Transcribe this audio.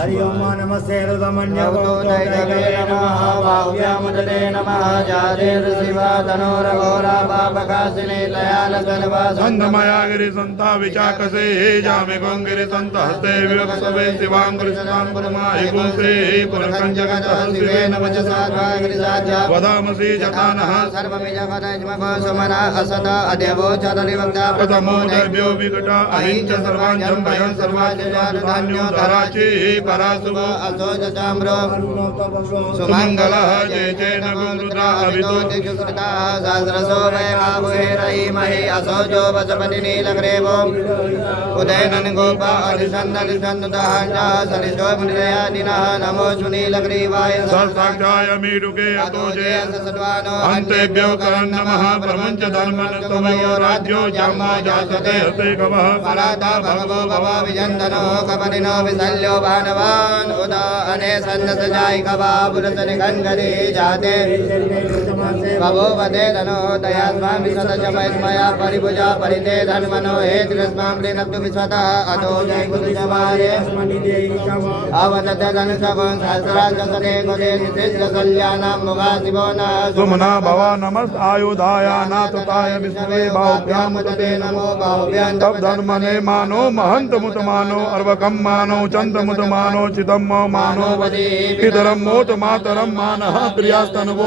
हरि ओम नमस्ते ृतमन्यगौतोदैतवे नमः बाहुव्यामुदते नमः जातेर्शिवा तनोरघोरा पापकाशिने दयालसर्वा संधमया गिरिसंता विचाकसे हे जामे गंगिरि संत हस्ते विवक्षवे शिवांकुरिष्टांकुरमाहि कुंसे पुरखं जगतः शिवेन वचसा गिरिसाध्या वदामसि जतानः सर्वमिजगतज्मको सुमना असदा अध्यवोचतरिवक्ता प्रथमो दैव्यो विकटा अहिंच सर्वाञ्जं भयं सर्वाज्ञान्यो धराचि परासुव असोजचाम्रो सुमङ्गलः जय जय नगुरुद्रा अभितो दिग्कृताः सहस्रशो वै कावुहेरयीमहि असोजो वसपति नीलग्रेवो उदयनन गोपा अरिषन्नरिषन्नुदहञ्जः सरिषो मुनिदयादिनः नमोऽस्तु नीलग्रीवाय सर्वसाक्षाय मीडुके अतो जय अन्तेभ्यो करन् नमः प्रपञ्च धर्मन् त्वमयो राज्यो जन्मा जायते हते गवः पराता भगवो भव विजन्दनो कपरिनो विशल्यो भानवान् उदा अने सन्नसजाय कवा पुरतनि गङ्गरे जाते भवो वदे धनो दया स्वामि सदजमयस्मया परिभुजा परिते धन्मनो हे तिरस्मां प्रेणप्तु विश्वतः अतो जय गुरुजमारे अवदत धनुषगुं सहस्राजसते गुणे निषिद्ध कल्याणां मुगा शिवो न सुमना भव नमस् आयुधाया नाथताय विष्णवे बाहुभ्यामुदते नमो बाहुभ्यां तब धर्मने मानो महंत मुत मानो अर्वकम मानो चंद मुत मानो चिदम मानो वदे पितरम मोत मातरम मानः प्रियास्तनवो